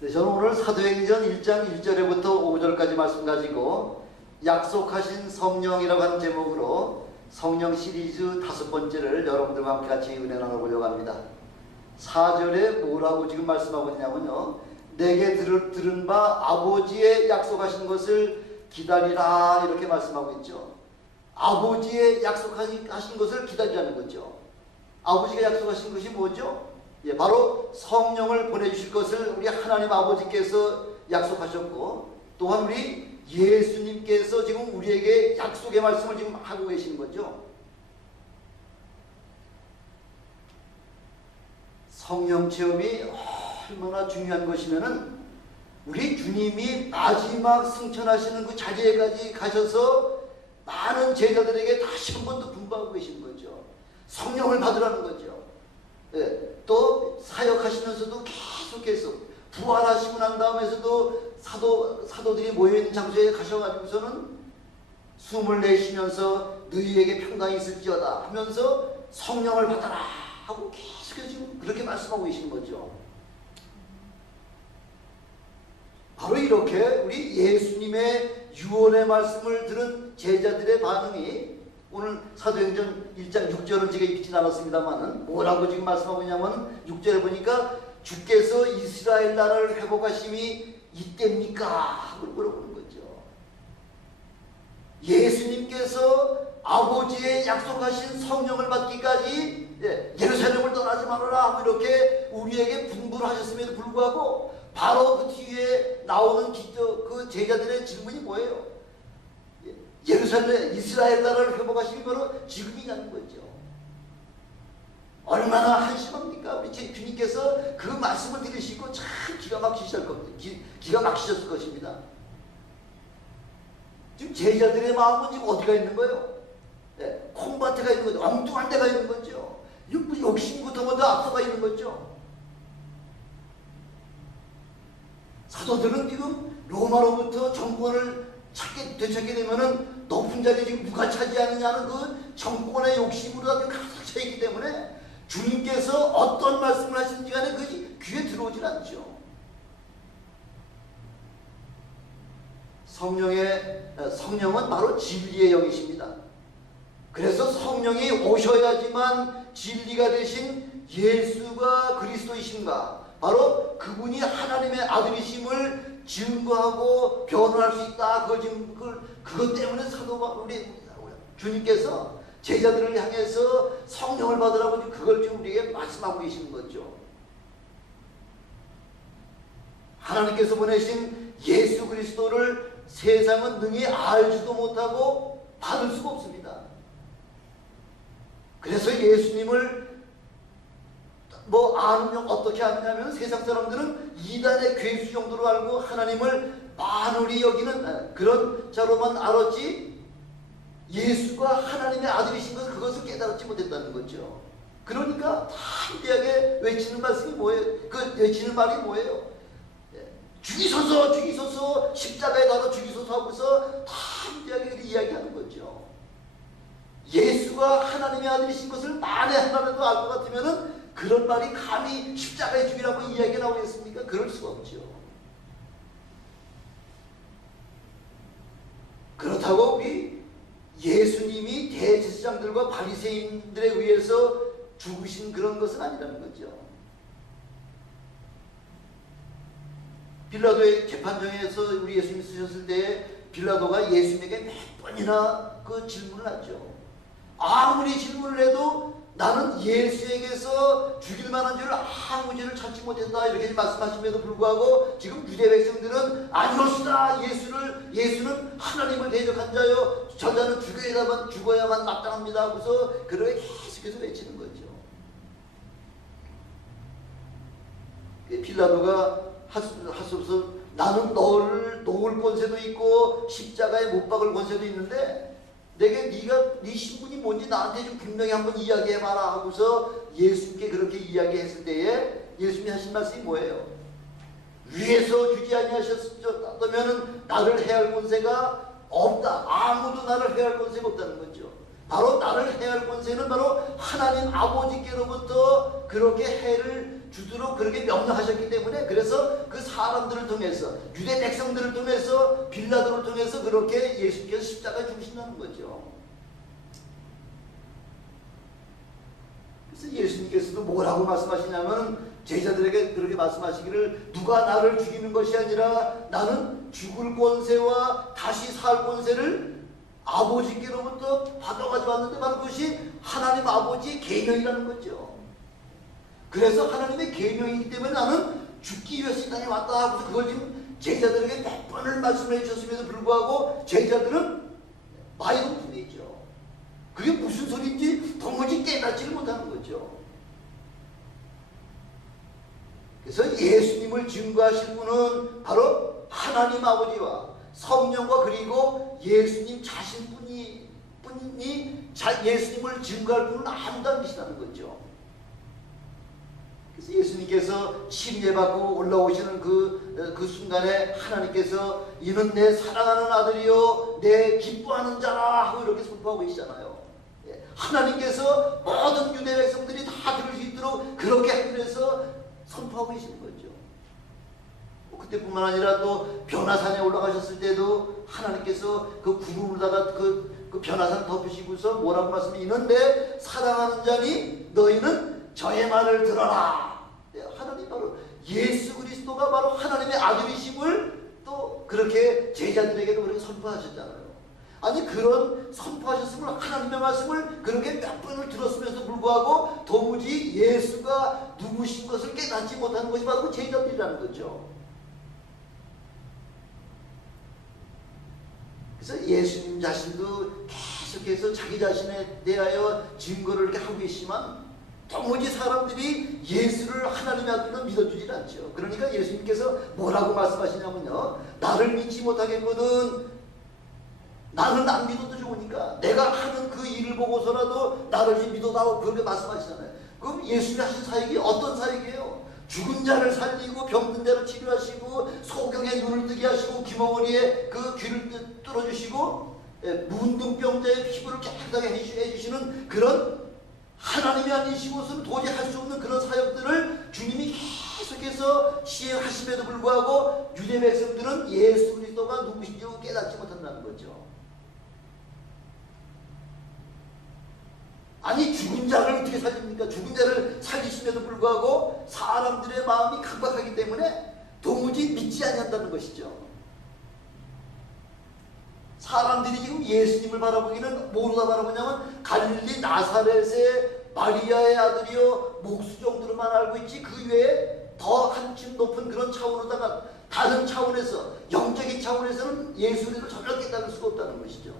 네, 저는 오늘 사도행전 1장 1절에부터 5절까지 말씀 가지고 약속하신 성령이라고 하는 제목으로 성령 시리즈 5번째를 여러분들과 함께 같이 은혜 나눠보려고 합니다. 4절에 뭐라고 지금 말씀하고 있냐면요, 내게 들은 바 아버지의 약속하신 것을 기다리라, 이렇게 말씀하고 있죠. 아버지의 약속하신 것을 기다리라는 거죠. 아버지가 약속하신 것이 뭐죠? 바로 성령을 보내주실 것을 우리 하나님 아버지께서 약속하셨고, 또한 우리 예수님께서 지금 우리에게 약속의 말씀을 지금 하고 계신 거죠. 성령 체험이 얼마나 중요한 것이면은, 우리 주님이 마지막 승천하시는 그 자리에까지 가셔서 많은 제자들에게 다시 한 번 더 분부하고 계신 거죠. 성령을 받으라는 거죠. 또 사역하시면서도 계속해서 부활하시고 난 다음에서도 사도들이 모여있는 장소에 가셔가지고서는 숨을 내쉬면서 너희에게 평강이 있을지어다 하면서 성령을 받아라 하고 계속해서 지금 그렇게 말씀하고 계시는 거죠. 바로 이렇게 우리 예수님의 유언의 말씀을 들은 제자들의 반응이, 오늘 사도행전 1장 6절은 제가 읽진 않았습니다만은 뭐라고 지금 말씀하고 있냐면, 6절에 보니까 주께서 이스라엘 나라를 회복하심이 이때입니까? 하고 물어보는 거죠. 예수님께서 아버지의 약속하신 성령을 받기까지 예루살렘을 떠나지 말아라 하고 이렇게 우리에게 분부를 하셨음에도 불구하고, 바로 그 뒤에 나오는 그 제자들의 질문이 뭐예요? 예루살렘, 이스라엘 나라를 회복하시기 바로 지금이냐는 거죠. 얼마나 한심합니까? 우리 주님께서 그 말씀을 들으시고 참 기가 막히셨을 것입니다. 지금 제자들의 마음은 지금 어디가 있는 거예요? 콩밭에가 있는 거죠. 엉뚱한 데가 있는 거죠. 욕심부터 먼저 앞서가 있는 거죠. 사도들은 지금 로마로부터 정권을 되찾게 되면은 높은 자리에 지금 누가 차지하느냐는 그 정권의 욕심으로 가득 차 있기 때문에 주님께서 어떤 말씀을 하시는지 간에 그것이 귀에 들어오질 않죠. 성령은 바로 진리의 영이십니다. 그래서 성령이 오셔야지만 진리가 되신 예수가 그리스도이신가, 바로 그분이 하나님의 아들이심을 증거하고 변호할 수 있다. 그것 때문에 우리 주님께서 제자들을 향해서 성령을 받으라고 그걸 지금 우리에게 말씀하고 계시는 거죠. 하나님께서 보내신 예수 그리스도를 세상은 능히 알지도 못하고 받을 수가 없습니다. 그래서 예수님을 어떻게 아느냐면, 세상 사람들은 이단의 괴수 정도로 알고 하나님을 만홀히 여기는 그런 자로만 알았지, 예수가 하나님의 아들이신 것을 그것을 깨달지 못했다는 거죠. 그러니까 담대하게 외치는 말씀이 뭐예요? 그 외치는 말이 뭐예요? 죽이소서, 죽이소서, 십자가에 달아 죽이소서 하고서 담대하게 이야기하는 거죠. 예수가 하나님의 아들이신 것을 만에 하나라도 알 것 같으면은 그런 말이 감히 십자가에 죽이라고 이야기가 나오겠습니까? 그럴 수가 없죠. 그렇다고 우리 예수님이 대제사장들과 바리새인들에 의해서 죽으신 그런 것은 아니라는 거죠. 빌라도의 재판정에서 우리 예수님이 쓰셨을 때에 빌라도가 예수님에게 몇 번이나 그 질문을 하죠. 아무리 질문을 해도 나는 예수에게서 죽일 만한 죄를 아무 죄를 찾지 못했다, 이렇게 말씀하심에도 불구하고 지금 유대 백성들은 아니었다, 예수는 하나님을 대적한 자요, 저 자는 죽어야만 마땅합니다 하고서 그렇게 계속해서 외치는 거죠. 빌라도가 할 수 없어, 나는 너를 놓을 권세도 있고 십자가에 못 박을 권세도 있는데 내게 네 신분이 뭔지 나한테 좀 분명히 한번 이야기해봐라 하고서 예수님께 그렇게 이야기했을 때에 예수님이 하신 말씀이 뭐예요? 위에서 주지 아니하셨다면은 나를 해할 권세가 없다. 아무도 나를 해할 권세가 없다는 거죠. 바로 나를 해할 권세는 바로 하나님 아버지께로부터 그렇게 해를 주도록 그렇게 명령하셨기 때문에 그래서 그 사람들을 통해서 유대 백성들을 통해서 빌라도를 통해서 그렇게 예수께서 십자가에 죽으신다는 거죠. 그래서 예수님께서도 뭐라고 말씀하시냐면 제자들에게 그렇게 말씀하시기를 누가 나를 죽이는 것이 아니라 나는 죽을 권세와 다시 살 권세를 아버지께로부터 받아가지고 왔는데 바로 그것이 하나님 아버지의 계명이라는 거죠. 그래서 하나님의 계명이기 때문에 나는 죽기 위해서 이 땅에 왔다 하고 그걸 지금 제자들에게 몇 번을 말씀해 주셨음에도 불구하고 제자들은 마이동풍이죠. 그게 무슨 소리인지 도무지 깨닫지를 못하는 거죠. 그래서 예수님을 증거하실 분은 바로 하나님 아버지와 성령과 그리고 예수님 자신뿐이 예수님을 증거할 분은 아무도 안 계시다는 거죠. 그래서 예수님께서 침례받고 올라오시는 그 순간에 하나님께서 이는 내 사랑하는 아들이요 내 기뻐하는 자라 하고 이렇게 선포하고 계시잖아요. 하나님께서 모든 유대 백성들이 다 들을 수 있도록 그렇게 하늘에서 선포하고 계시는 거죠. 그때뿐만 아니라 또 변화산에 올라가셨을 때도 하나님께서 그 구름으로다가 그 변화산 덮으시고서 뭐라고 말씀해? 이는 내 사랑하는 자니 너희는 저의 말을 들어라. 하나님 바로 예수 그리스도가 바로 하나님의 아들이심을 또 그렇게 제자들에게도 그렇게 선포하셨잖아요. 아니 그런 선포하셨음을 하나님의 말씀을 그렇게 몇 번을 들었음에도 불구하고 도무지 예수가 누구신 것을 깨닫지 못하는 것이 바로 제자들이라는 거죠. 그래서 예수님 자신도 계속해서 자기 자신에 대하여 증거를 이렇게 하고 계시지만 도무지 사람들이 예수를 하나님의 아들로 믿어주질 않죠. 그러니까 예수님께서 뭐라고 말씀하시냐면요, 나를 믿지 못하겠거든 나는 안 믿어도 좋으니까 내가 하는 그 일을 보고서라도 나를 믿어다오 그렇게 말씀하시잖아요. 그럼 예수님이 하신 사역이 어떤 사역이에요? 죽은 자를 살리고 병든 자를 치료하시고 소경의 눈을 뜨게 하시고 귀머거리에 그 귀를 뚫어주시고 문둥병자의 피부를 깨끗하게 해주시는 그런 하나님이 아니시고서는 도저히 할 수 없는 그런 사역들을 주님이 계속해서 시행하심에도 불구하고 유대 백성들은 예수 그리스도가 누구신지 깨닫지 못한다는 거죠. 아니 죽은 자를 어떻게 살립니까? 죽은 자를 살리심에도 불구하고 사람들의 마음이 강박하기 때문에 도무지 믿지 아니한다는 것이죠. 사람들이 지금 예수님을 바라보기는 뭐로 바라보냐면 갈릴리 나사렛의 마리아의 아들이요 목수 정도로만 알고 있지 그 외에 더 한층 높은 그런 차원으로다가 다른 차원에서 영적인 차원에서는 예수를 전혀 깨달을 수가 없다는 것이죠.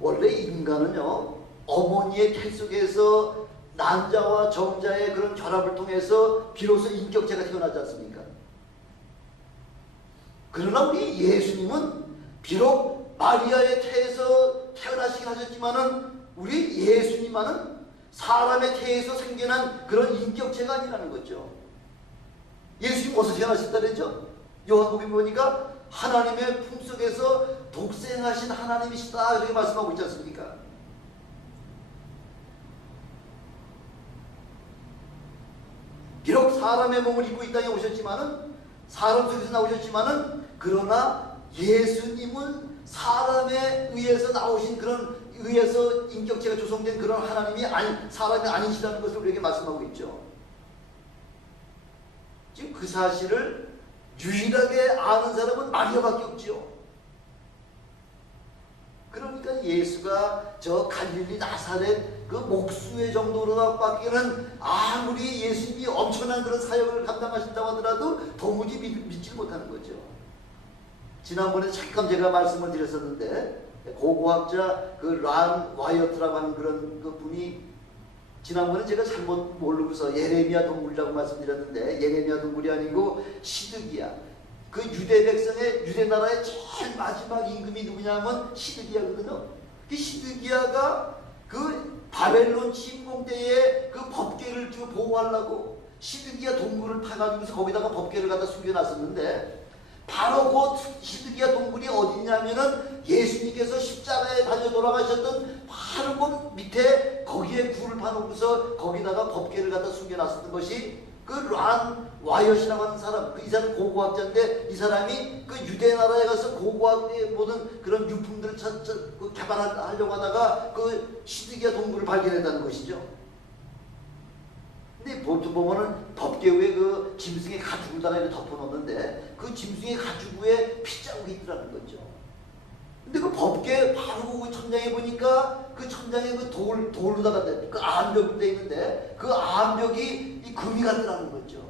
원래 인간은요 어머니의 태 속에서 난자와 정자의 그런 결합을 통해서 비로소 인격체가 태어나지 않습니까? 그러나 우리 예수님은 비록 마리아의 태에서 태어나시긴 하셨지만은 우리 예수님만은 사람의 태에서 생겨난 그런 인격체가 아니라는 거죠. 예수님 어디서 태어나셨다 그랬죠? 요한복음 보니까 하나님의 품속에서 독생하신 하나님이시다 이렇게 말씀하고 있지 않습니까? 비록 사람의 몸을 입고 이 땅에 오셨지만은 사람 속에서 나오셨지만은 그러나 예수님은 사람에 의해서 나오신 그런 의해서 인격체가 조성된 그런 하나님이 사람이 아니시라는 것을 우리에게 말씀하고 있죠. 지금 그 사실을 유일하게 아는 사람은 마리아밖에 없지요. 그러니까 예수가 저 갈릴리 나사렛 그 목수의 정도로밖에는 아무리 예수님이 엄청난 그런 사역을 감당하신다고 하더라도 도무지 믿지 못하는 거죠. 지난번에 잠깐 제가 말씀을 드렸었는데 고고학자 그 란 와이어트라고 하는 그런 그 분이 지난번에 제가 잘못 모르고서 예레미야 동물이라고 말씀드렸는데 예레미야 동물이 아니고 시드기야. 그 유대 백성의 유대 나라의 제일 마지막 임금이 누구냐면 시드기야거든요. 그 시드기야가 그 바벨론 침공 때에 그 법궤를 보호하려고 시드기야 동굴을 파가지고서 거기다가 법궤를 갖다 숨겨놨었는데 바로 그 시드기야 동굴이 어디냐면은 예수님께서 십자가에 달려 돌아가셨던 바로 그 밑에 거기에 굴을 파놓고서 거기다가 법궤를 갖다 숨겨놨었던 것이 그 란 와이엇이라고 하는 사람, 이 사람 고고학자인데 이 사람이 그 유대 나라에 가서 고고학의 모든 그런 유품들을 개발하려고 하다가 그 시드기야 동굴을 발견했다는 것이죠. 근데 보면은 법궤 위에 그 짐승의 가죽을다가 이렇게 덮어놓는데 그 짐승의 가죽 위에 핏자국이 있더라는 거죠. 근데 그 법궤 바로 그 천장에 보니까 그 천장에 그 돌로다가 그 암벽이 돼 있는데 그 암벽이 이 금이 갔더라는 거죠.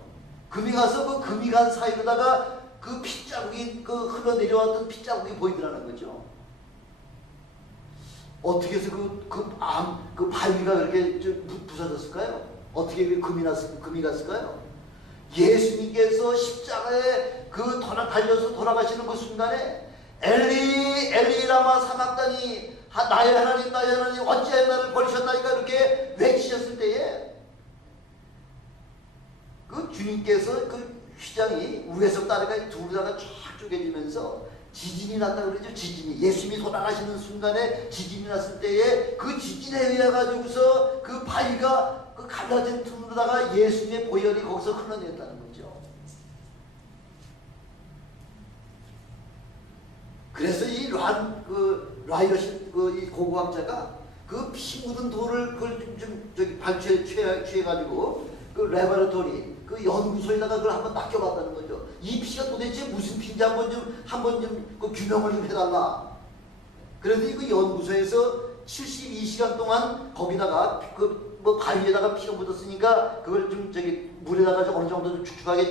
금이 가서 그 금이 간 사이로다가 그 핏자국이 그 흘러내려왔던 핏자국이 보이더라는 거죠. 어떻게 해서 그 바위가 그렇게 좀 부서졌을까요? 어떻게 금이 갔을까요? 예수님께서 십자가에 그 달려서 돌아가시는 그 순간에 엘리 엘리 라마 사막다니 나의 하나님 나의 하나님 어찌하여 나를 버리셨나이까 이렇게 외치셨을 때에 그 주님께서 그 휘장이 위에서 따르가 둘다가 쫙 쪼개지면서 지진이 났다고 그러죠. 지진이 예수님이 돌아가시는 순간에 지진이 났을 때에 그 지진에 의해 가지고서 그 바위가 그 갈라진 틈으로다가 예수님의 보혈이 거기서 흘러내렸다는 거죠. 그래서 이 라이러시 이 고고학자가 그 피 묻은 돌을 그걸 좀 취해가지고 그 레버러토리 그 연구소에다가 그걸 한번 맡겨봤다는 거죠. 이 피가 도대체 무슨 피인지 한번 좀 그 규명을 좀 해달라. 그래서 그 연구소에서 72시간 동안 거기다가 뭐 바위에다가 피가 묻었으니까 그걸 좀 물에다가 좀 어느 정도 좀 축축하게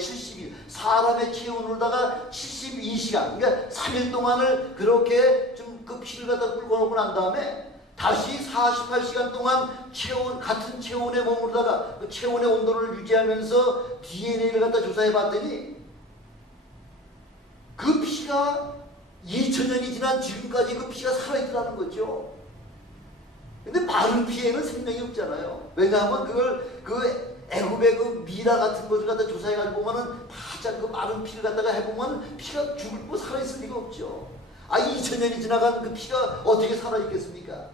사람의 체온으로다가 72시간 그러니까 3일 동안을 그렇게 좀 그 피를 갖다 끌고 놓고 난 다음에 다시 48시간 동안 같은 체온의 몸으로다가 그 체온의 온도를 유지하면서 DNA를 갖다 조사해 봤더니 그 피가 2000년이 지난 지금까지 그 피가 살아있더라는 거죠. 근데 마른 피에는 생명이 없잖아요. 왜냐하면 그 애굽의 그 미라 같은 것을 갖다 조사해가지고 보면은 바짝 그 마른 피를 갖다가 해보면 피가 죽고 살아있을 리가 없죠. 2000년이 지나간 그 피가 어떻게 살아있겠습니까?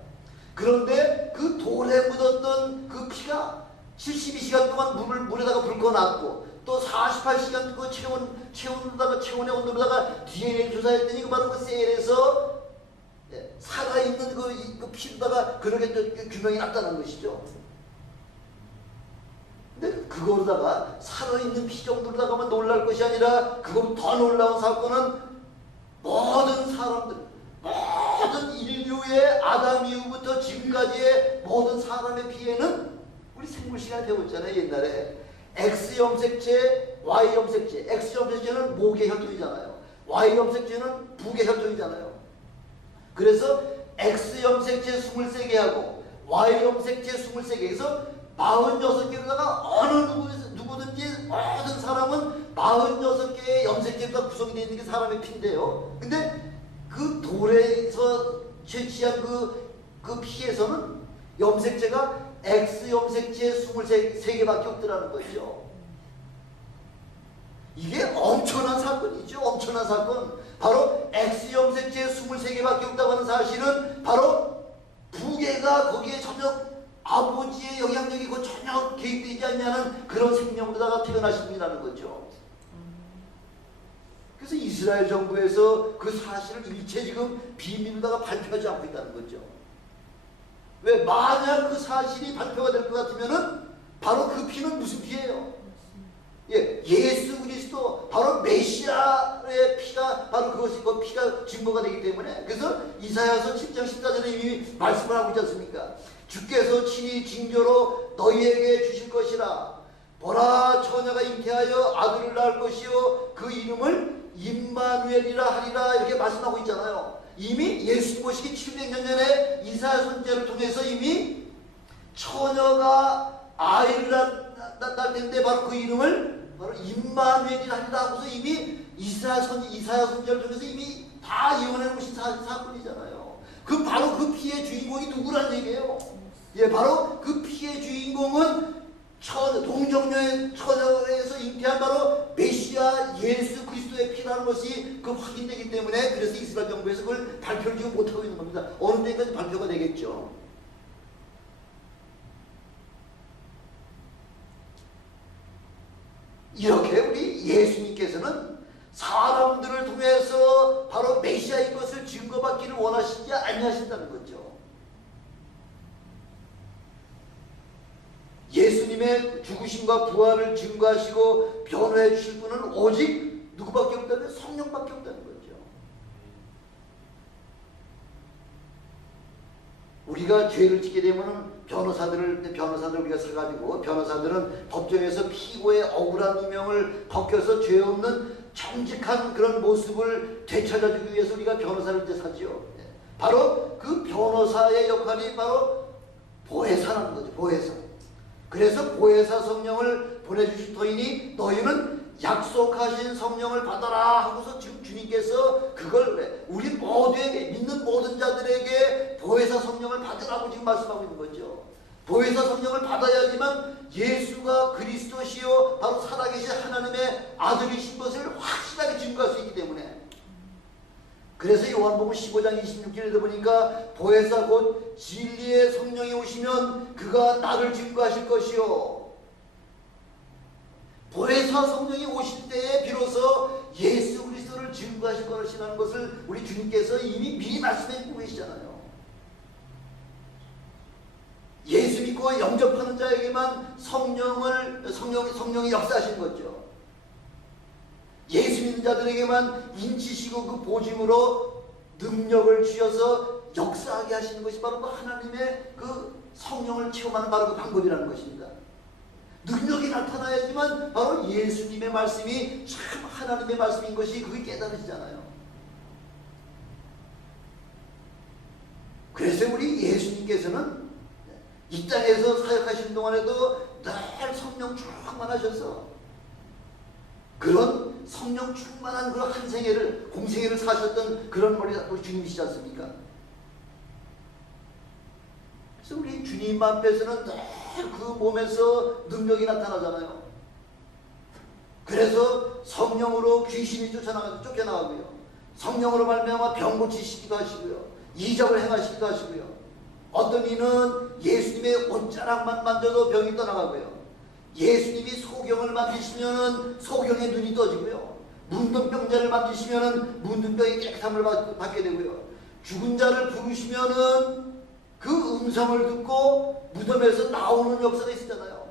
그런데 그 돌에 묻었던 그 피가 72시간 동안 물에다가 불 꺼놨고 또 48시간 그 체온의 온도로다가 DNA를 조사했더니 그 바로 그 셀에서 살아있는 그 피로다가 그렇게 규명이 났다는 것이죠. 근데 그거로다가 살아있는 피 정도로다가만 놀랄 것이 아니라 그거보다 더 놀라운 사건은 모든 사람들, 모든 인류의 아담 이후부터 지금까지의 모든 사람의 피에는 우리 생물 시간에 배웠잖아요. 옛날에 X염색체, Y염색체. X염색체는 목의 혈통이잖아요. Y염색체는 북의 혈통이잖아요. 그래서 X염색체 23개하고 Y염색체 23개에서 46개로다가 어느 누구든지 모든 사람은 46개의 염색체가 구성이 되어 있는 게 사람의 피인데요. 근데 그 돌에서 채취한 그 피에서는 염색체가 X염색체 23개밖에 없더라는 거죠. 이게 엄청난 사건이죠. 엄청난 사건. 바로 X염색체 23개밖에 없다고 하는 사실은 바로 부계가 거기에 전혀 아버지의 영향력이 전혀 개입되지 않냐는 그런 생명으로다가 태어나신 분이라는 거죠. 그래서 이스라엘 정부에서 그 사실을 일체 지금 비밀로다가 발표하지 않고 있다는 거죠. 왜? 만약 그 사실이 발표가 될 것 같으면은 바로 그 피는 무슨 피예요? 예수 그리스도 바로 메시아의 피가 바로 그것이 그 피가 증거가 되기 때문에 그래서 이사야서 7장 14절에 이미 말씀을 하고 있지 않습니까? 주께서 친히 징조로 너희에게 주실 것이라. 보라 처녀가 잉태하여 아들을 낳을 것이요 그 이름을 임마누엘이라 하리라 이렇게 말씀하고 있잖아요. 이미 예수님 오시기 700년 전에 이사야 선지자를 통해서 이미 처녀가 아이를 낳을 텐데 바로 그 이름을 바로 임마누엘이라 하리라 하고서 이미 이사야 선지자를 통해서 이미 다 예언해 놓으신 사건이잖아요. 바로 그 피의 주인공이 누구란 얘기예요? 바로 그 피의 주인공은 동정녀의 처녀에서 잉태한 바로 메시아 예수 그리스도의 피라는 것이 그 확인되기 때문에 그래서 이스라엘 정부에서 그걸 발표를 지금 못하고 있는 겁니다. 어느 때까지 발표가 되겠죠. 이렇게 우리 예수님께서는 사람들을 통해서 바로 메시아인 것을 증거받기를 원하시지 아니하신다는 거죠. 예수님의 죽으심과 부활을 증거하시고 변호해 주실 분은 오직 누구밖에 없다면 성령밖에 없다는 거죠. 우리가 죄를 짓게 되면 변호사들을 우리가 사가지고, 변호사들은 법정에서 피고의 억울한 누명을 벗겨서 죄 없는 정직한 그런 모습을 되찾아주기 위해서 우리가 변호사를 이제 사지요. 바로 그 변호사의 역할이 바로 보혜사라는 거죠. 보혜사. 그래서 보혜사 성령을 보내주실 터이니 너희는 약속하신 성령을 받아라 하고서 지금 주님께서 그걸 우리 모두에게, 믿는 모든 자들에게 보혜사 성령을 받으라고 지금 말씀하고 있는 거죠. 보혜사 성령을 받아야지만 예수가 그리스도시요 바로 살아계신 하나님의 아들이신 것을 확실하게 증거할 수 있기 때문에, 그래서 요한복음 15장 26절에도 보니까 보혜사 곧 진리의 성령이 오시면 그가 나를 증거하실 것이요, 보혜사 성령이 오실 때에 비로소 예수 그리스도를 증거하실 것이라는 것을 우리 주님께서 이미 미리 말씀해 주고 계시잖아요. 예수 믿고 영접하는 자에게만 성령이 역사하신 거죠. 예수 믿는 자들에게만 인치시고 그 보증으로 능력을 주셔서 역사하게 하시는 것이 바로 그 하나님의 그 성령을 체험하는 바로 그 방법이라는 것입니다. 능력이 나타나야지만 바로 예수님의 말씀이 참 하나님의 말씀인 것이 그게 깨달으시잖아요. 그래서 우리 예수님께서는 이 땅에서 사역하시는 동안에도 늘 성령 충만하셔서 그런 성령 충만한 그런 한 생애를, 공생애를 사셨던 그런 우리 주님이시지 않습니까? 그래서 우리 주님 앞에서는 늘 그 몸에서 능력이 나타나잖아요. 그래서 성령으로 귀신이 쫓겨나가고요, 성령으로 말미암아 병 고치시기도 하시고요, 이적을 행하시기도 하시고요, 어떤 이는 예수님의 옷자락만 만져도 병이 떠나가고요, 예수님이 소경을 만지시면 소경의 눈이 떠지고요, 문둥병자를 만지시면 문둥병이 깨끗함을 받게 되고요, 죽은 자를 부르시면은 그 음성을 듣고 무덤에서 나오는 역사가 있었잖아요.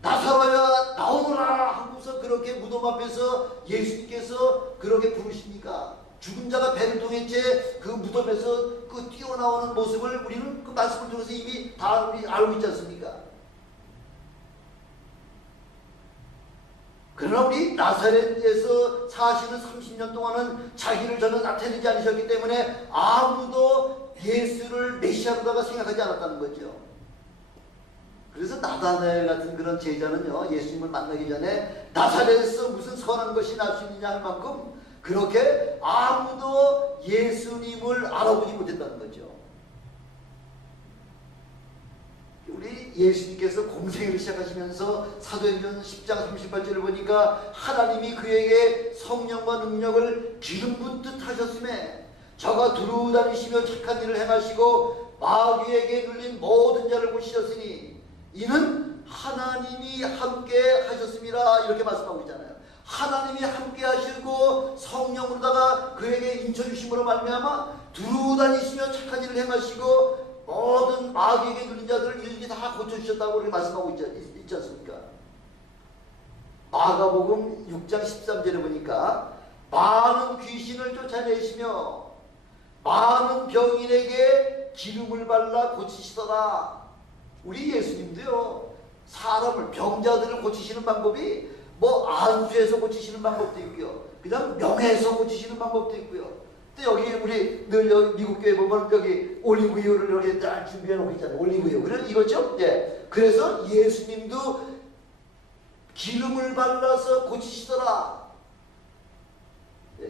나사로야 나오너라 하고서 그렇게 무덤 앞에서 예수님께서 그렇게 부르십니까? 죽은 자가 배를 통해 그 무덤에서 그 뛰어나오는 모습을 우리는 그 말씀을 통해서 이미 다 우리 알고 있지 않습니까? 그러나 우리 나사렛에서 사시는 30년 동안은 자기를 전혀 나타내지 않으셨기 때문에 아무도 예수를 메시아로다가 생각하지 않았다는 거죠. 그래서 나다나엘 같은 그런 제자는요, 예수님을 만나기 전에 나사렛에서 무슨 선한 것이 날 수 있느냐 할 만큼 그렇게 아무도 예수님을 알아보지 못했다는 거죠. 우리 예수님께서 공생애를 시작하시면서 사도행전 10장 38절을 보니까 하나님이 그에게 성령과 능력을 기름 붓듯 하셨음에 저가 두루 다니시며 착한 일을 행하시고 마귀에게 눌린 모든 자를 고치셨으니 이는 하나님이 함께 하셨습니다. 이렇게 말씀하고 있잖아요. 하나님이 함께 하시고 성령으로다가 그에게 인쳐주심으로 말미암아 두루 다니시며 착한 일을 행하시고 모든 마귀에게 눌린 자들을 일일이 다 고쳐주셨다고 이렇게 말씀하고 있지 않습니까? 마가복음 6장 13절에 보니까 많은 귀신을 쫓아내시며 많은 병인에게 기름을 발라 고치시더라. 우리 예수님도요, 사람을, 병자들을 고치시는 방법이 뭐 안수해서 고치시는 방법도 있고요, 그냥 명해서 고치시는 방법도 있고요. 또 여기 우리 늘 여기 미국 교회 보면 여기 올리브유를 여기 딱 준비해 놓고 있잖아요. 올리브유. 그래 이거죠? 예. 그래서 예수님도 기름을 발라서 고치시더라.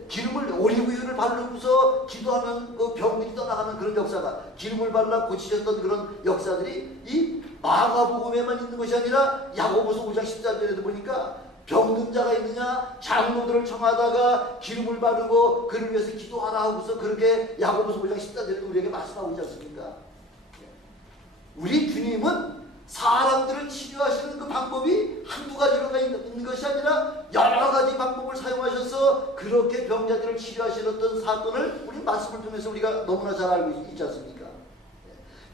기름을, 올리브유를 바르고서 기도하면 그 병들이 떠나가는 그런 역사가, 기름을 발라 고치셨던 그런 역사들이 이 마가복음에만 있는 것이 아니라 야고보서 5장 14절에도 보니까 병든 자가 있느냐? 장로들을 청하다가 기름을 바르고 그를 위해서 기도하라 하고서 그렇게 야고보서 5장 14절에도 우리에게 말씀하고 있지 않습니까? 우리 주님은 사람들을 치료하시는 그 방법이 한두 가지로가 있는 것이 아니라 여러 가지 방법을 사용하셔서 그렇게 병자들을 치료하시는 사건을 우리 말씀을 통해서 우리가 너무나 잘 알고 있지 않습니까?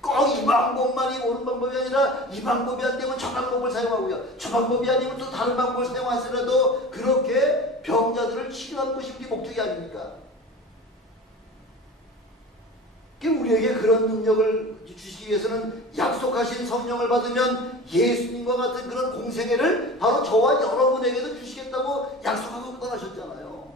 꼭 이 방법만이 옳은 방법이 아니라 이 방법이 안 되면 저 방법을 사용하고요. 저 방법이 아니면 또 다른 방법을 사용하더라도 그렇게 병자들을 치료하는 것이 우리 목적이 아닙니까? 우리에게 그런 능력을 주시기 위해서는 약속하신 성령을 받으면 예수님과 같은 그런 공생애를 바로 저와 여러분에게도 주시겠다고 약속하고 떠나셨잖아요.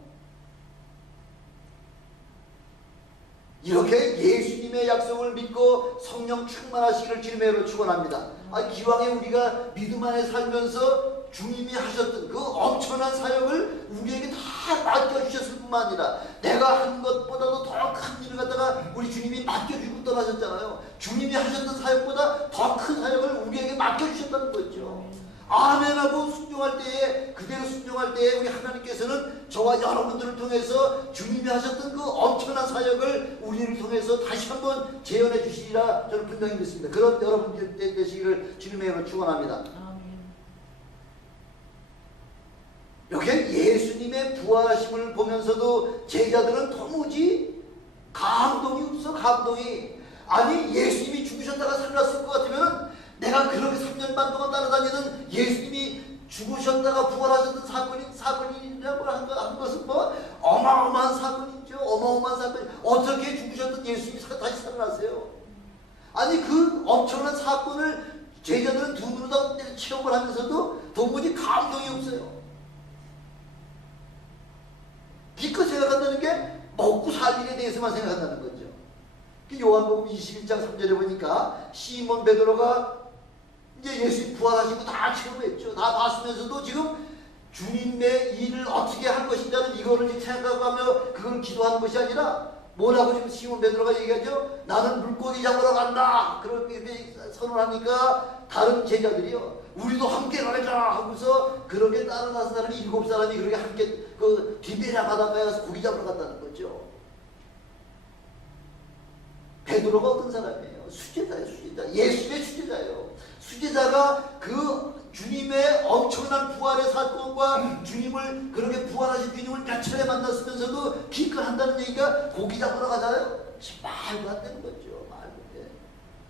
이렇게 예수님의 약속을 믿고 성령 충만하시기를 주님으로 축원합니다. 기왕에 우리가 믿음 안에 살면서 주님이 하셨던 그 엄청난 사역을 우리에게 다 맡겨주셨을 뿐만 아니라 내가 한 것보다도 더 큰 일을 갖다가 우리 주님이 맡겨주고 떠나셨잖아요. 주님이 하셨던 사역보다 더 큰 사역을 우리에게 맡겨주셨다는 거죠. 아멘하고 순종할 때에, 그대로 순종할 때에 우리 하나님께서는 저와 여러분들을 통해서 주님이 하셨던 그 엄청난 사역을 우리를 통해서 다시 한번 재현해 주시리라 저는 분명히 믿습니다. 그런 여러분들 되시기를 주님의 이름으로 축원합니다. 이렇게 예수님의 부활하심을 보면서도 제자들은 도무지 감동이 없어. 감동이. 아니, 예수님이 죽으셨다가 살아났을 것 같으면 내가 그렇게 3년 반 동안 따라다니던 예수님이 죽으셨다가 부활하셨던 사건이라고 한 것은 뭐 어마어마한 사건이죠. 어마어마한 사건. 어떻게 죽으셨던 예수님이 다시 살아나세요? 아니, 그 엄청난 사건을 제자들은 두 눈으로 다 체험을 하면서도 도무지 감동이 없어요. 기껏 생각한다는 게 먹고 살 일에 대해서만 생각한다는 거죠. 요한복음 21장 3절에 보니까 시몬 베드로가 이제 예수님 부활하시고 다 체험했죠. 다 봤으면서도 지금 주님의 일을 어떻게 할 것인가는 이거를 지금 생각하며 그걸 기도하는 것이 아니라 뭐라고 지금 시몬 베드로가 얘기하죠? 나는 물고기 잡으러 간다. 그렇게 선언하니까 다른 제자들이요, 우리도 함께 가자 하고서 그렇게 따라 나선 사람이 7사람이 그렇게 함께 그 디베랴 바닷가에 가서 고기 잡으러 간다는 거죠. 베드로가 어떤 사람이에요? 수제자예요. 수제자. 예수의 수제자예요. 수제자가 그 주님의 엄청난 부활의 사건과 주님을 그렇게 부활하신 주님을 몇 차례 만났으면서도 기껏 한다는 얘기가 고기 잡으러 가잖아요. 말도 안 되는 거죠. 말도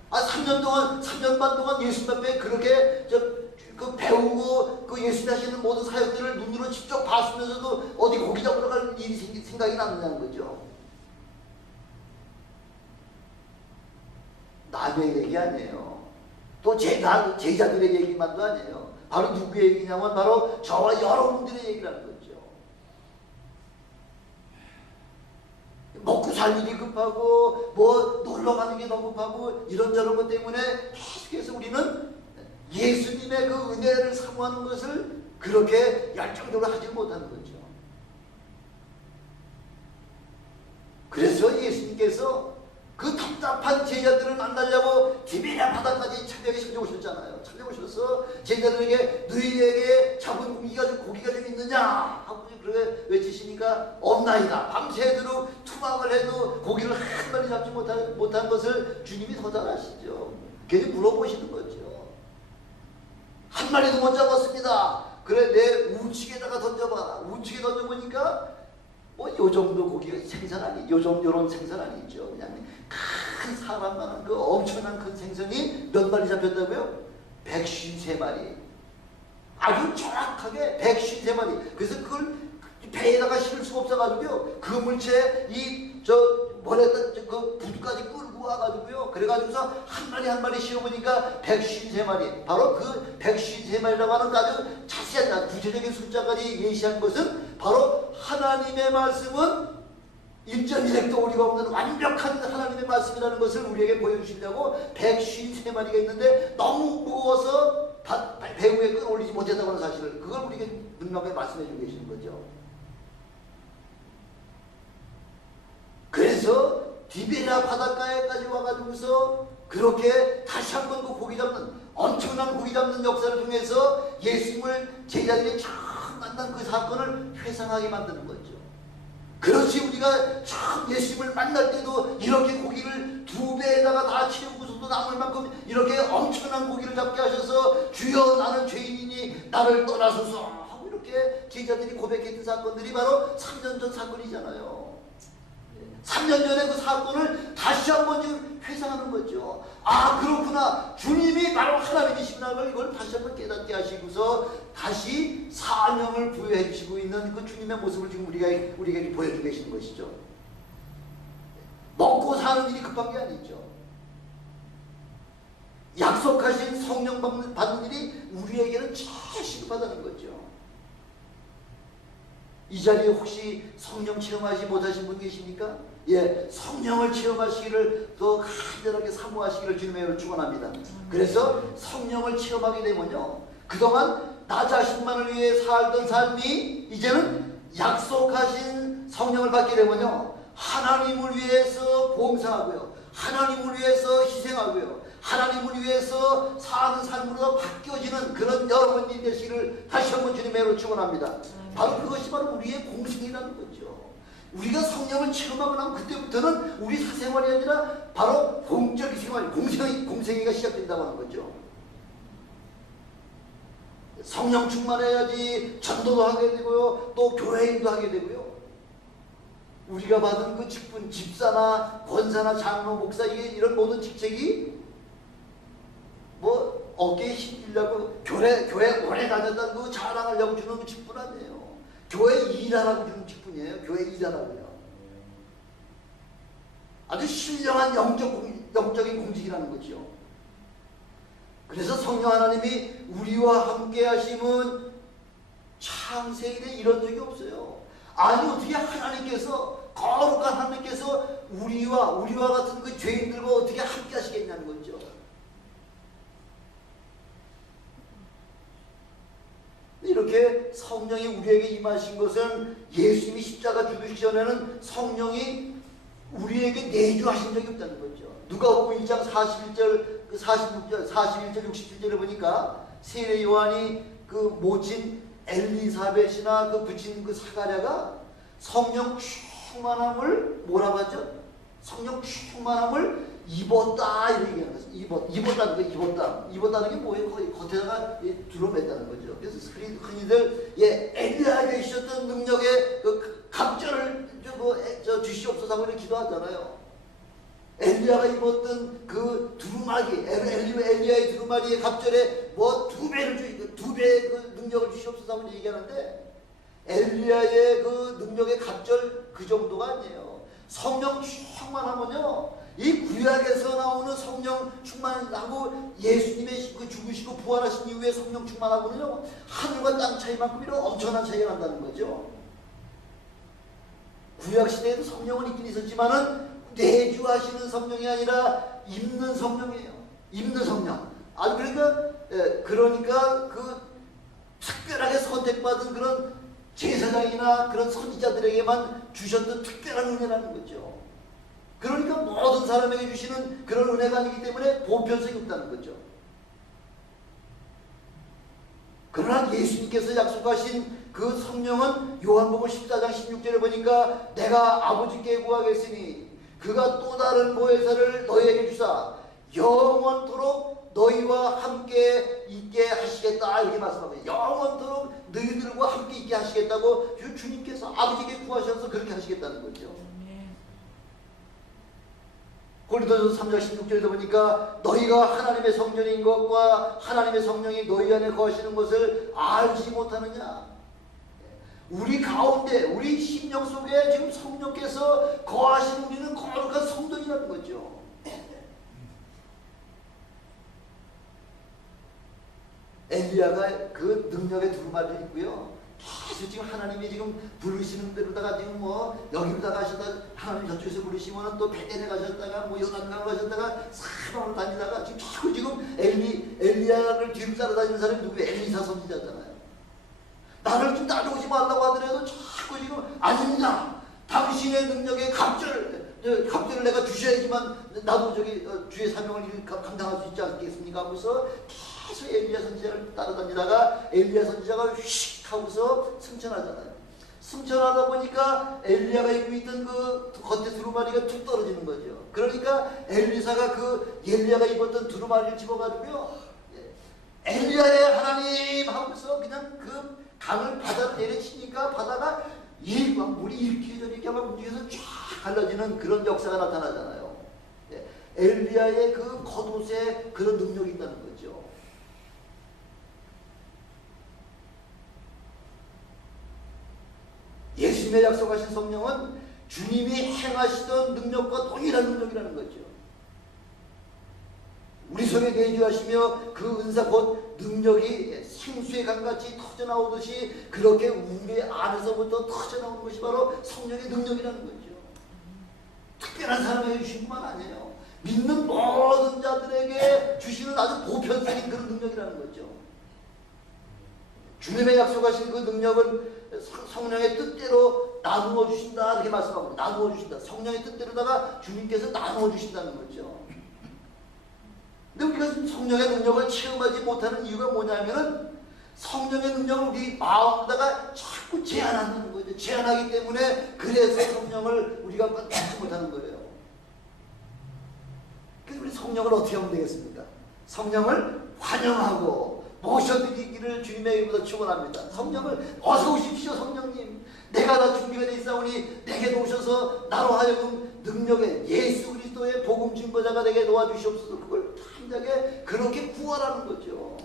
안 돼. 3년 반 동안 예수님 앞에 그렇게 그 배우고 그 예수님 하시는 모든 사역들을 눈으로 직접 봤으면서도 어디 고기 잡으러 갈 일이 생각이 나느냐는 거죠. 남의 얘기 아니에요. 또 제자들의 얘기만도 아니에요. 바로 누구의 얘기냐면 바로 저와 여러분들의 얘기라는 거죠. 먹고 살 일이 급하고 뭐 놀러 가는 게 너무 급하고 이런저런 것 때문에 계속해서 우리는 예수님의 그 은혜를 사모하는 것을 그렇게 열정적으로 하지 못하는 거죠. 그래서 예수님께서 그 답답한 제자들을 만나려고 디베랴 바다까지 새벽에 찾아오셨잖아요. 찾아오셔서 제자들에게 너희에게 잡은 고기가 좀 있느냐 하고 그렇게 외치시니까 없나이다. 밤새도록 투박을 해도 고기를 한 마리 잡지 못한 것을 주님이 더 잘 아시죠. 괜히 물어보시는 거죠. 한 마리도 못 잡았습니다. 그래, 내 우측에다가 던져봐라. 우측에 던져보니까 뭐 요 정도 고기가 생선 요런 생선 아니죠. 그냥 큰 사람만한 그 엄청난 큰 생선이 몇 마리 잡혔다고요? 153마리. 아주 정확하게 153마리. 그래서 그걸 배에다가 실을 수가 없어가지고요. 그 물체 그 부두까지 끌고 와가지고요. 그래가지고서 한 마리 씌워보니까 153마리. 바로 그 153마리라고 하는 아주 자세한 구체적인 숫자까지 예시한 것은 바로 하나님의 말씀은 1.1획도 오리가 없는 완벽한 하나님의 말씀이라는 것을 우리에게 보여주시려고 153마리가 있는데 너무 무거워서 배 위에 끌어올리지 못했다고 하는 사실을 그걸 우리에게 분명하게 말씀해 주고 계시는 거죠. 그래서 디베랴 바닷가에까지 와가지고서 그렇게 다시 한번 그 고기 잡는 엄청난 고기 잡는 역사를 통해서 예수님을 제자들이 상당 그 사건을 회상하게 만드는 거죠. 그렇지, 우리가 처음 예수님을 만날 때도 이렇게 고기를 2배에다가 다 채우고서도 남을 만큼 이렇게 엄청난 고기를 잡게 하셔서 주여 나는 죄인이니 나를 떠나소서 하고 이렇게 제자들이 고백했던 사건들이 바로 3년 전 사건이잖아요. 3년 전에 그 사건을 다시 한번 지금 회상하는 거죠. 아, 그렇구나. 주님이 바로 하나님이시구나. 이걸 다시 한번 깨닫게 하시고서 다시 사명을 부여해 주시고 있는 그 주님의 모습을 지금 우리에게 보여주고 계시는 것이죠. 먹고 사는 일이 급한 게 아니죠. 약속하신 성령 받는 일이 우리에게는 제일 시급하다는 거죠. 이 자리에 혹시 성령 체험하지 못하신 분 계십니까? 예, 성령을 체험하시기를 더 간절하게 사모하시기를 주님의 축원합니다. 그래서 성령을 체험하게 되면요, 그동안 나 자신만을 위해 살던 삶이 이제는 약속하신 성령을 받게 되면요, 하나님을 위해서 봉사하고요, 하나님을 위해서 희생하고요, 하나님을 위해서 사는 삶으로 바뀌어지는 그런 여러분이 되시기를 다시 한번 주님의 축원합니다. 바로 그것이 바로 우리의 공생이라는 거죠. 우리가 성령을 체험하고 나면 그때부터는 우리 사생활이 아니라 바로 공적인 생활, 공생이가 시작된다고 하는 거죠. 성령 충만해야지 전도도 하게 되고요, 또 교회인도 하게 되고요. 우리가 받은 그 직분, 집사나 권사나 장로, 목사, 이런 모든 직책이 뭐 어깨에 힘주려고 교회 오래 다녔다는 그 자랑하려고 주는 그 직분 아니에요. 교회 일하라고 주는 직분이에요. 교회 일하라고요. 아주 신령한 영적인 공직이라는 거죠. 그래서 성령 하나님이 우리와 함께 하심은 창세일에 이런 적이 없어요. 아니, 어떻게 하나님께서, 거룩한 하나님께서 우리와 같은 그 죄인들과 어떻게 함께 하시겠냐는 거죠. 이렇게 성령이 우리에게 임하신 것은 예수님이 십자가 죽으시기 전에는 성령이 우리에게 내주하신 적이 없다는 거죠. 누가복음 2장 41절, 46절, 41절, 67절에 보니까 세례 요한이 그 모친 엘리사벳이나 그 부친 그 사가랴가 성령 충만함을 뭐라고 하죠? 성령 충만함을 입었다, 이렇게 얘기하는 거죠. 입었다는 게 뭐예요? 거의 겉에다가 둘러맸다는 거죠. 그래서 흔히들 엘리야에게 주셨던 능력의 그 갑절을 주시옵소서 하고 이렇게 기도하잖아요. 엘리야가 입었던 그 두루마리, 엘리야의 두루마리의 갑절에 뭐 2배의 그 능력을 주시옵소서 하고 얘기하는데, 엘리야의 그 능력의 갑절 그 정도가 아니에요. 성령 충만하면요, 이 구약에서 나오는 성령 충만하고 예수님의 그 죽으시고 부활하신 이후에 성령 충만하고는요, 하늘과 땅 차이만큼 이런 엄청난 차이가 난다는 거죠. 구약 시대에도 성령은 있긴 있었지만은 내주하시는 성령이 아니라 입는 성령이에요. 입는 성령. 그러니까 그 특별하게 선택받은 그런 제사장이나 그런 선지자들에게만 주셨던 특별한 은혜라는 거죠. 그러니까 모든 사람에게 주시는 그런 은혜가 아니기 때문에 보편성이 없다는 거죠. 그러나 예수님께서 약속하신 그 성령은 요한복음 14장 16절에 보니까 내가 아버지께 구하겠으니 그가 또 다른 보혜사를 너희에게 주사 영원토록 너희와 함께 있게 하시겠다, 이렇게 말씀하고요. 영원토록 너희들과 함께 있게 하시겠다고 주님께서 아버지께 구하셔서 그렇게 하시겠다는 거죠. 고린도전서 3장 16절에도 보니까 너희가 하나님의 성전인 것과 하나님의 성령이 너희 안에 거하시는 것을 알지 못하느냐. 우리 가운데, 우리 심령 속에 지금 성령께서 거하시는 우리는 거룩한 성도이라는 거죠. 엘리야가 그 능력의 두루마리를 입고요, 계속 지금 하나님이 지금 부르시는 대로다가 지금 뭐 여기로다 가셨다, 하나님 저쪽에서 부르시면은 또 베델에 가셨다가 뭐 요단강 가셨다가 사방으로 다니다가 지금 자꾸 지금 엘리야를 뒤로 따라다니는 사람이 누구예요? 엘리사 선지자잖아요. 나를 좀 따라오지 말라고 하더라도 자꾸 지금 아닙니다. 당신의 능력의 갑절을 내가 주셔야지만 나도 주의 사명을 감당할 수 있지 않겠습니까? 하면서 계속 엘리야 선지자를 따라다니다가 엘리야 선지자가 휙 하고서 승천하잖아요. 승천하다 보니까 엘리야가 입고 있던 그 겉에 두루마리가 툭 떨어지는 거죠. 그러니까 엘리사가 그 엘리야가 입었던 두루마리를 집어가지고요, 엘리야의 하나님 하고서 그냥 그 강을 바다로 내려치니까 바다가 막 물이 이렇게 막 움직여서 쫙 갈라지는 그런 역사가 나타나잖아요. 엘리야의 그 겉옷에 그런 능력이 있다는 거죠. 예수님의 약속하신 성령은 주님이 행하시던 능력과 동일한 능력이라는 거죠. 우리 속에 내주하시며 그 은사 곧 능력이 생수의 강같이 터져나오듯이 그렇게 우리 안에서부터 터져나오는 것이 바로 성령의 능력이라는 거죠. 특별한 사람에게 주신 것만 아니에요. 믿는 모든 자들에게 주시는 아주 보편적인 그런 능력이라는 거죠. 주님의 약속하신 그 능력은 성령의 뜻대로 나누어 주신다, 이렇게 말씀하고, 나누어 주신다. 성령의 뜻대로다가 주님께서 나누어 주신다는 거죠. 근데 우리가 성령의 능력을 체험하지 못하는 이유가 뭐냐면은 성령의 능력을 우리 마음에다가 자꾸 제한하는 거죠. 제한하기 때문에 그래서 성령을 우리가 받지 못하는 거예요. 그래서 우리 성령을 어떻게 하면 되겠습니까? 성령을 환영하고 모셔드리기를 주님의 이름으로 축원합니다. 성령을 어서 오십시오. 성령님, 내가 다 준비가 돼 있사오니 내게도 오셔서 나로 하여금 능력의 예수 그리스도의 복음 증거자가 되게 도와주시옵소서. 그걸 담대하게 그렇게 구하라는 거죠.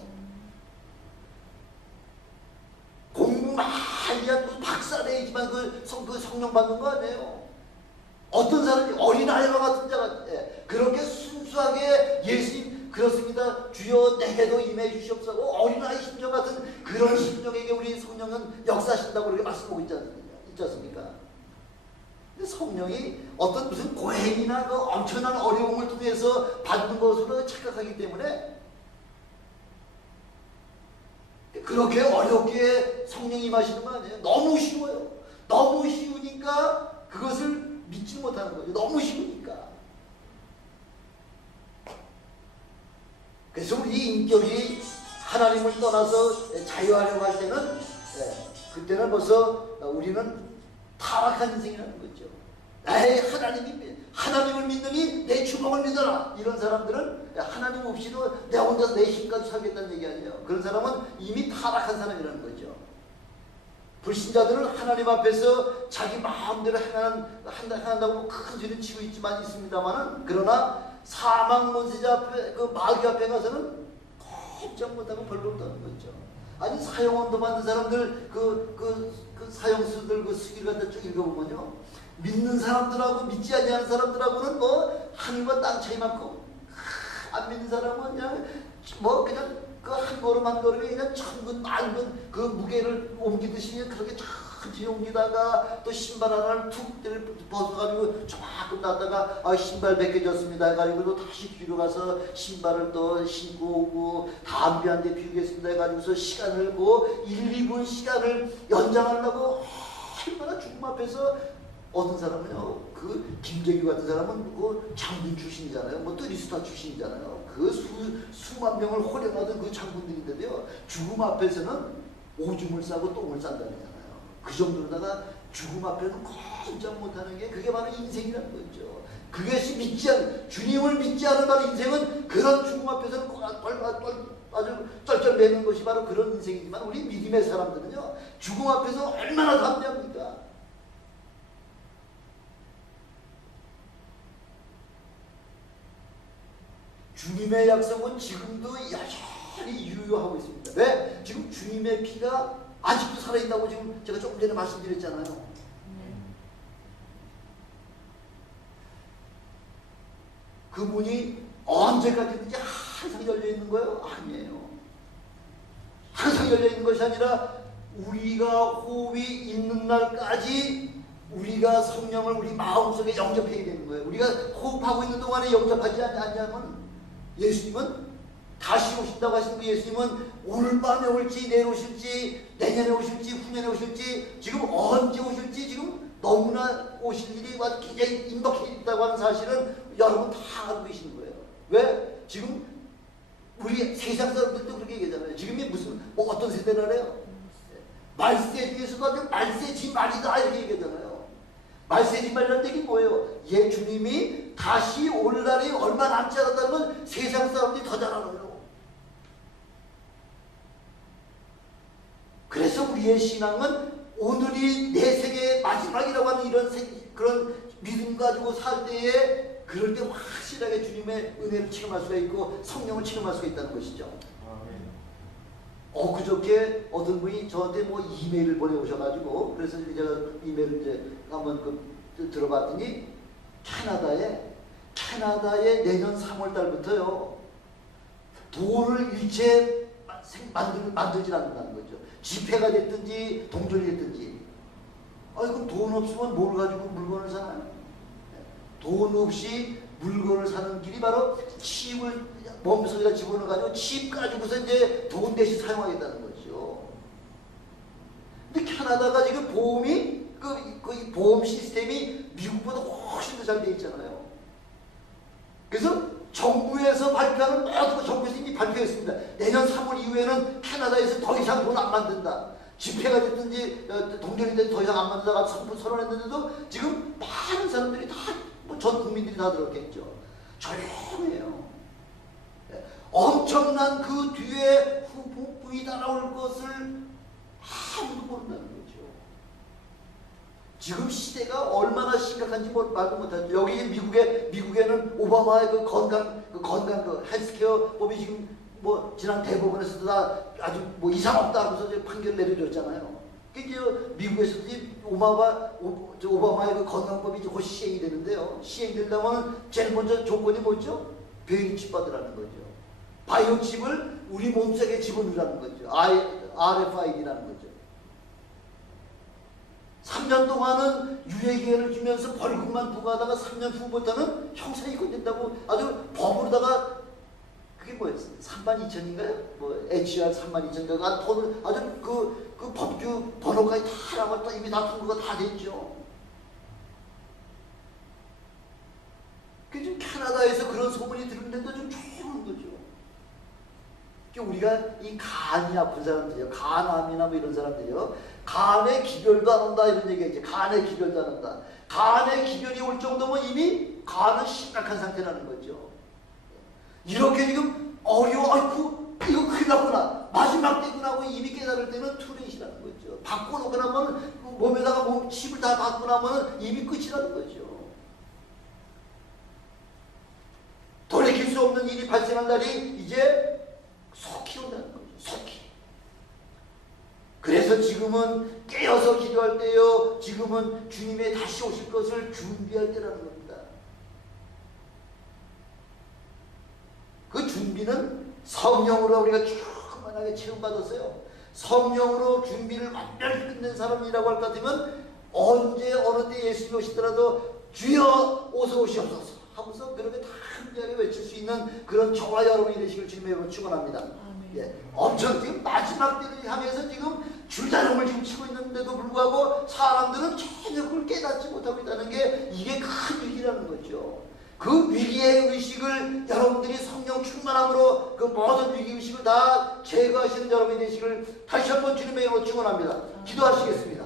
공부 많이 한 박사되지만 그 성령 받는 거 아니에요. 어떤 사람이 어린아이와 같은 자가 그렇게 순수하게 예수님 그렇습니다. 주여 내게도 임해 주시옵소서. 어린아이 심정 같은 그런 심정에게 우리 성령은 역사하신다고 그렇게 말씀하고 있지 않습니까? 근데 성령이 어떤 무슨 고행이나 그 엄청난 어려움을 통해서 받는 것으로 착각하기 때문에 그렇게 어렵게 성령이 임하시는 거 아니에요. 너무 쉬워요. 너무 쉬우니까 그것을 믿지 못하는 거죠. 너무 쉬우니까. 그래서 우리 인격이 하나님을 떠나서 자유하려고 할 때는 그때는 벌써 우리는 타락한 인생이라는 거죠. 에이, 하나님을 믿느니 내 주먹을 믿어라. 이런 사람들은 하나님 없이도 내 혼자 내 힘까지 살겠다는 얘기 아니에요. 그런 사람은 이미 타락한 사람이라는 거죠. 불신자들은 하나님 앞에서 자기 마음대로 행한다고 큰 소리를 치고 있습니다만은, 그러나 사망 문세자 앞에, 그 마귀 앞에 가서는 꼼짝 못하고 별로 없다는 거죠. 아니, 사형원도 받는 사람들, 그 사형수들 그 수기를 갖다 쭉 읽어보면요, 믿는 사람들하고 믿지 않는 사람들하고는 뭐 하늘과 땅 차이만큼, 안 믿는 사람은 그냥 그냥 그 한 걸음 한 걸음에 그냥 천근 만근 그 무게를 옮기듯이 그렇게 천천히 옮기다가 또 신발 하나를 툭 벗어가지고 조금 놨다가 신발 벗겨졌습니다 해가지고 또 다시 뒤로 가서 신발을 또 신고 오고 담배한대 피우겠습니다 해가지고서 시간을 뭐 1, 2분 시간을 연장하려고 얼마나 죽음 앞에서. 어떤 사람은요, 그 김재규 같은 사람은 그 장군 출신이잖아요. 뭐 뜨리스타 출신이잖아요. 그 수만 명을 호령하던 그 장군들인데도요, 죽음 앞에서는 오줌을 싸고 똥을 싼다잖아요. 그 정도로다가 죽음 앞에는 꼼짝 못하는 게 그게 바로 인생이라는 거죠. 그것이 주님을 믿지 않은 바로 인생은 그런 죽음 앞에서는 아주 쩔쩔매는 것이 바로 그런 인생이지만, 우리 믿음의 사람들은요, 죽음 앞에서 얼마나 담대합니까? 주님의 약속은 지금도 여전히 유효하고 있습니다. 왜? 지금 주님의 피가 아직도 살아있다고 지금 제가 조금 전에 말씀드렸잖아요. 그 문이 언제까지든지 항상 열려있는 거예요? 아니에요. 항상 열려있는 것이 아니라 우리가 호흡이 있는 날까지 우리가 성령을 우리 마음속에 영접해야 되는 거예요. 우리가 호흡하고 있는 동안에 영접하지 않냐면 예수님은 다시 오신다고 하신 그 예수님은 오늘 밤에 올지 내일 오실지 내년에 오실지 후년에 오실지 지금 언제 오실지 지금 너무나 오실 일이 굉장히 임박해 있다고 하는 사실은 여러분 다 알고 계시는 거예요. 왜? 지금 우리 세상 사람들도 그렇게 얘기하잖아요. 지금이 무슨 어떤 세대라래요? 말세 중에서도 아주 말세지말이다 이렇게 얘기하잖아요. 말세지말이라는 얘기 뭐예요? 예, 주님이 다시 올 날이 얼마 남지 않았다는 건 세상 사람들이 더 잘 알아요. 그래서 우리의 신앙은 오늘이 내 생의 마지막이라고 하는 이런 그런 믿음 가지고 살 때에 그럴 때 확실하게 주님의 은혜를 체험할 수가 있고 성령을 체험할 수가 있다는 것이죠. 그저께 어떤 분이 저한테 뭐 이메일을 보내오셔가지고 그래서 제가 이메일을 이제 한번 들어봤더니 캐나다에 내년 3월 달부터요 돈을 일체 만들지 않는다는 거죠. 지폐가 됐든지 동전이 됐든지. 그럼 돈 없으면 뭘 가지고 물건을 사나요? 돈 없이 물건을 사는 길이 바로 칩을 몸속에다 집어넣어가지고 칩 가지고서 이제 돈 대신 사용하겠다는 거죠. 근데 캐나다가 지금 보험이 그 보험 시스템이 미국보다 훨씬 더 잘 돼 있잖아요. 그래서 정부에서 발표하는 모든 거 정부에서 이미 발표했습니다. 내년 3월 이후에는 캐나다에서 더 이상 돈 안 만든다. 지폐가 됐든지 동전이 됐든지 더 이상 안 만든다가 선언했는데도 지금 많은 사람들이 다 전 국민들이 다 들었겠죠. 조용해요. 엄청난 그 뒤에 후폭풍이 따라올 것을 아무도 모른다는 거죠. 지금 시대가 얼마나 심각한지 말도 못하죠. 여기 미국에는 오바마의 그 건강 헬스케어 법이 지금 뭐 지난 대법원에서도 다 아주 뭐 이상 없다 하면서 판결 내려줬잖아요. 이제 미국에서도 오바마의 그 건강법이 이제 곧 시행이 되는데요. 시행되려면 제일 먼저 조건이 뭐죠? 베이비 칩 받으라는 거죠. 바이오 칩을 우리 몸속에 집어넣으라는 거죠. RFID라는 거죠. 3년 동안은 유예기간을 주면서 벌금만 부과하다가 3년 후부터는 형사이권 된다고 아주 법으로다가 그게 뭐였어요? 32,000인가요? 뭐 HR 32,000인가 돈을 아주 그 법규 번호까지 다 나왔다 이미 다 통과가 다 됐죠. 그 지금 캐나다에서 그런 소문이 들리는데도 좀 조용한 거죠. 우리가 이 간이 아픈 사람들이요, 간암이나 뭐 이런 사람들이요, 간의 기별도 안 온다 이런 얘기했지. 간의 기별도 안 온다. 간의 기별이 올 정도면 이미 간은 심각한 상태라는 거죠. 이렇게 지금 아이고 이거 큰일 났구나 마지막 때구나 하고 이미 깨달을 때는 투렛이라는 거죠. 바꿔놓고 나면 몸에다가 칩을 다 받고 나면 이미 끝이라는 거죠. 돌이킬 수 없는 일이 발생한 날이 이제 속히 온다는 거죠. 속히. 그래서 지금은 깨어서 기도할 때요, 지금은 주님의 다시 오실 것을 준비할 때라는 겁니다. 그 준비는 성령으로 우리가 충만하게 체험받았어요. 성령으로 준비를 완전히 끝낸 사람이라고 할 것 같으면 언제 어느 때 예수님이 오시더라도 주여 어서 오시옵소서 하고서 그렇게 다 함께 외칠 수 있는 그런 저와 여러분이 되시길 주님의 이름으로 축원합니다. 예, 엄청 지금 마지막 때를 향해서 지금 줄다름을 지금 치고 있는데도 불구하고 사람들은 전혀 그걸 깨닫지 못하고 있다는 게 이게 큰 위기라는 거죠. 그 위기의 의식을 여러분들이 성령 충만함으로 그 모든 위기 의식을 다 제거하시는 여러분이 되시길 다시 한번 주님의 이름으로 축원합니다. 기도하시겠습니다.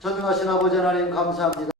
전능하신 아버지 하나님 감사합니다.